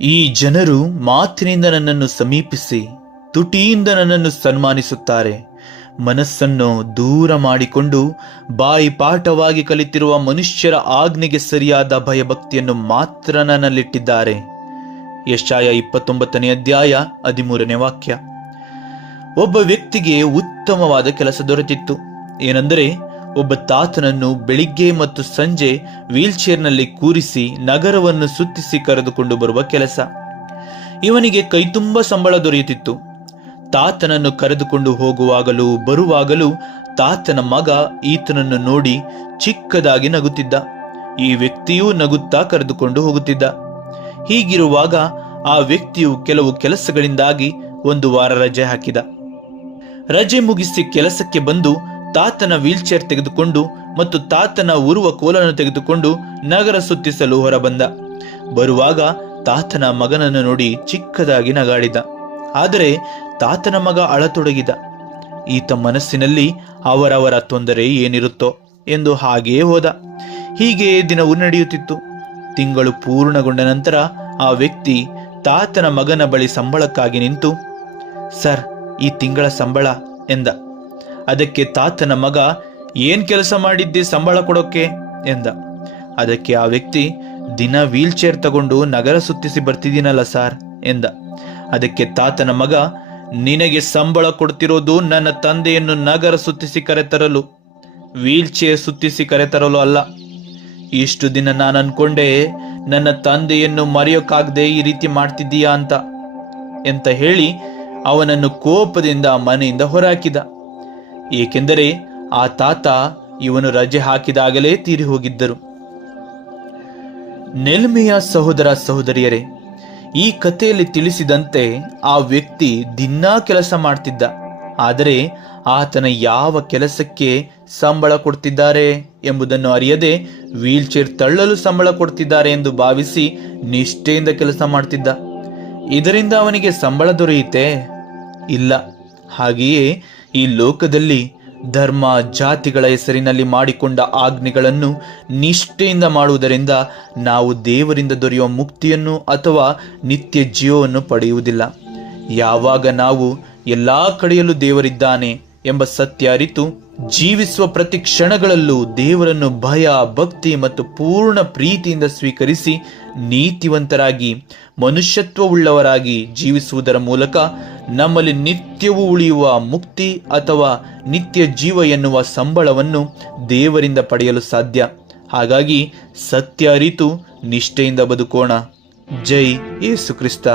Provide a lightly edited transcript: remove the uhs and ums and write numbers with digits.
ಈ ಜನರು ಮಾತಿನಿಂದ ನನ್ನನ್ನು ಸಮೀಪಿಸಿ ತುಟಿಯಿಂದ ನನ್ನನ್ನು ಸನ್ಮಾನಿಸುತ್ತಾರೆ, ಮನಸ್ಸನ್ನು ದೂರ ಮಾಡಿಕೊಂಡು ಬಾಯಿ ಪಾಠವಾಗಿ ಕಲಿತಿರುವ ಮನುಷ್ಯರ ಆಜ್ಞೆಗೆ ಸರಿಯಾದ ಭಯಭಕ್ತಿಯನ್ನು ಮಾತ್ರ ನನ್ನಲ್ಲಿಟ್ಟಿದ್ದಾರೆ. ಯೆಶಾಯ 29ನೇ ಅಧ್ಯಾಯ 13ನೇ ವಾಕ್ಯ. ಒಬ್ಬ ವ್ಯಕ್ತಿಗೆ ಉತ್ತಮವಾದ ಕೆಲಸ ದೊರೆತಿತ್ತು. ಏನೆಂದರೆ, ಒಬ್ಬ ತಾತನನ್ನು ಬೆಳಿಗ್ಗೆ ಮತ್ತು ಸಂಜೆ ವೀಲ್ಚೇರ್ನಲ್ಲಿ ಕೂರಿಸಿ ನಗರವನ್ನು ಸುತ್ತಿಸಿ ಕರೆದುಕೊಂಡು ಬರುವ ಕೆಲಸ. ಇವನಿಗೆ ಕೈತುಂಬ ಸಂಬಳ ದೊರೆಯುತ್ತಿತ್ತು. ತಾತನನ್ನು ಕರೆದುಕೊಂಡು ಹೋಗುವಾಗಲೂ ಬರುವಾಗಲೂ ತಾತನ ಮಗ ಈತನನ್ನು ನೋಡಿ ಚಿಕ್ಕದಾಗಿ ನಗುತ್ತಿದ್ದ. ಈ ವ್ಯಕ್ತಿಯೂ ನಗುತ್ತಾ ಕರೆದುಕೊಂಡು ಹೋಗುತ್ತಿದ್ದ. ಹೀಗಿರುವಾಗ ಆ ವ್ಯಕ್ತಿಯು ಕೆಲವು ಕೆಲಸಗಳಿಂದಾಗಿ 1 ವಾರ ರಜೆ ಹಾಕಿದ. ರಜೆ ಮುಗಿಸಿ ಕೆಲಸಕ್ಕೆ ಬಂದು ತಾತನ ವೀಲ್ಚೇರ್ ತೆಗೆದುಕೊಂಡು ಮತ್ತು ತಾತನ ಉರುವ ಕೋಲನ್ನು ತೆಗೆದುಕೊಂಡು ನಗರ ಸುತ್ತಿಸಲು ಹೊರಬಂದ. ಬರುವಾಗ ತಾತನ ಮಗನನ್ನು ನೋಡಿ ಚಿಕ್ಕದಾಗಿ ನಗಾಡಿದ. ಆದರೆ ತಾತನ ಮಗ ಅಳತೊಡಗಿದ. ಈತ ಮನಸ್ಸಿನಲ್ಲಿ ಅವರವರ ತೊಂದರೆ ಏನಿರುತ್ತೋ ಎಂದು ಹಾಗೆಯೇ ಹೋದ. ಹೀಗೆ ದಿನವೂ ನಡೆಯುತ್ತಿತ್ತು. ತಿಂಗಳು ಪೂರ್ಣಗೊಂಡ ನಂತರ ಆ ವ್ಯಕ್ತಿ ತಾತನ ಮಗನ ಬಳಿ ಸಂಬಳಕ್ಕಾಗಿ ನಿಂತು, ಸರ್, ಈ ತಿಂಗಳ ಸಂಬಳ ಎಂದ. ಅದಕ್ಕೆ ತಾತನ ಮಗ, ಏನ್ ಕೆಲಸ ಮಾಡಿದ್ದೆ ಸಂಬಳ ಕೊಡೋಕೆ ಎಂದ. ಅದಕ್ಕೆ ಆ ವ್ಯಕ್ತಿ, ದಿನ ವೀಲ್ಚೇರ್ ತಗೊಂಡು ನಗರ ಸುತ್ತಿಸಿ ಬರ್ತಿದ್ದೀನಲ್ಲ ಸಾರ್ ಎಂದ. ಅದಕ್ಕೆ ತಾತನ ಮಗ, ನಿನಗೆ ಸಂಬಳ ಕೊಡ್ತಿರೋದು ನನ್ನ ತಂದೆಯನ್ನು ನಗರ ಸುತ್ತಿಸಿ ಕರೆತರಲು, ವೀಲ್ಚೇರ್ ಸುತ್ತಿಸಿ ಕರೆತರಲು ಅಲ್ಲ. ಇಷ್ಟು ದಿನ ನಾನು ಅನ್ಕೊಂಡೆ ನನ್ನ ತಂದೆಯನ್ನು ಮರೆಯೋಕ್ಕಾಗದೆ ಈ ರೀತಿ ಮಾಡ್ತಿದ್ದೀಯಾ ಅಂತ ಹೇಳಿ ಅವನನ್ನು ಕೋಪದಿಂದ ಮನೆಯಿಂದ ಹೊರಹಾಕಿದ. ಏಕೆಂದರೆ ಆ ತಾತ ಇವನು ರಜೆ ಹಾಕಿದಾಗಲೇ ತೀರಿ ಹೋಗಿದ್ದರು. ನೆಲ್ಮೆಯ ಸಹೋದರ ಸಹೋದರಿಯರೇ, ಈ ಕಥೆಯಲ್ಲಿ ತಿಳಿಸಿದಂತೆ ಆ ವ್ಯಕ್ತಿ ದಿನಾ ಕೆಲಸ ಮಾಡ್ತಿದ್ದ. ಆದರೆ ಆತನ ಯಾವ ಕೆಲಸಕ್ಕೆ ಸಂಬಳ ಕೊಡ್ತಿದ್ದಾರೆ ಎಂಬುದನ್ನು ಅರಿಯದೆ ವೀಲ್ಚೇರ್ ತಳ್ಳಲು ಸಂಬಳ ಕೊಡ್ತಿದ್ದಾರೆ ಎಂದು ಭಾವಿಸಿ ನಿಷ್ಠೆಯಿಂದ ಕೆಲಸ ಮಾಡ್ತಿದ್ದ. ಇದರಿಂದ ಅವನಿಗೆ ಸಂಬಳ ದೊರೆಯುತ್ತೆ? ಇಲ್ಲ. ಹಾಗೆಯೇ ಈ ಲೋಕದಲ್ಲಿ ಧರ್ಮ ಜಾತಿಗಳ ಹೆಸರಿನಲ್ಲಿ ಮಾಡಿಕೊಂಡ ಆಜ್ಞೆಗಳನ್ನು ನಿಷ್ಠೆಯಿಂದ ಮಾಡುವುದರಿಂದ ನಾವು ದೇವರಿಂದ ದೊರೆಯುವ ಮುಕ್ತಿಯನ್ನು ಅಥವಾ ನಿತ್ಯ ಜೀವವನ್ನು ಪಡೆಯುವುದಿಲ್ಲ. ಯಾವಾಗ ನಾವು ಎಲ್ಲಾ ಕಡೆಯಲ್ಲೂ ದೇವರಿದ್ದಾನೆ ಎಂಬ ಸತ್ಯ ಅರಿತು ಜೀವಿಸುವ ಪ್ರತಿ ಕ್ಷಣಗಳಲ್ಲೂ ದೇವರನ್ನು ಭಯ, ಭಕ್ತಿ ಮತ್ತು ಪೂರ್ಣ ಪ್ರೀತಿಯಿಂದ ಸ್ವೀಕರಿಸಿ ನೀತಿವಂತರಾಗಿ ಮನುಷ್ಯತ್ವವುಳ್ಳವರಾಗಿ ಜೀವಿಸುವುದರ ಮೂಲಕ ನಮ್ಮಲ್ಲಿ ನಿತ್ಯವೂ ಉಳಿಯುವ ಮುಕ್ತಿ ಅಥವಾ ನಿತ್ಯ ಜೀವ ಎನ್ನುವ ಸಂಬಳವನ್ನು ದೇವರಿಂದ ಪಡೆಯಲು ಸಾಧ್ಯ. ಹಾಗಾಗಿ ಸತ್ಯ ಅರಿತು ನಿಷ್ಠೆಯಿಂದ ಬದುಕೋಣ. ಜೈ ಯೇಸು ಕ್ರಿಸ್ತ.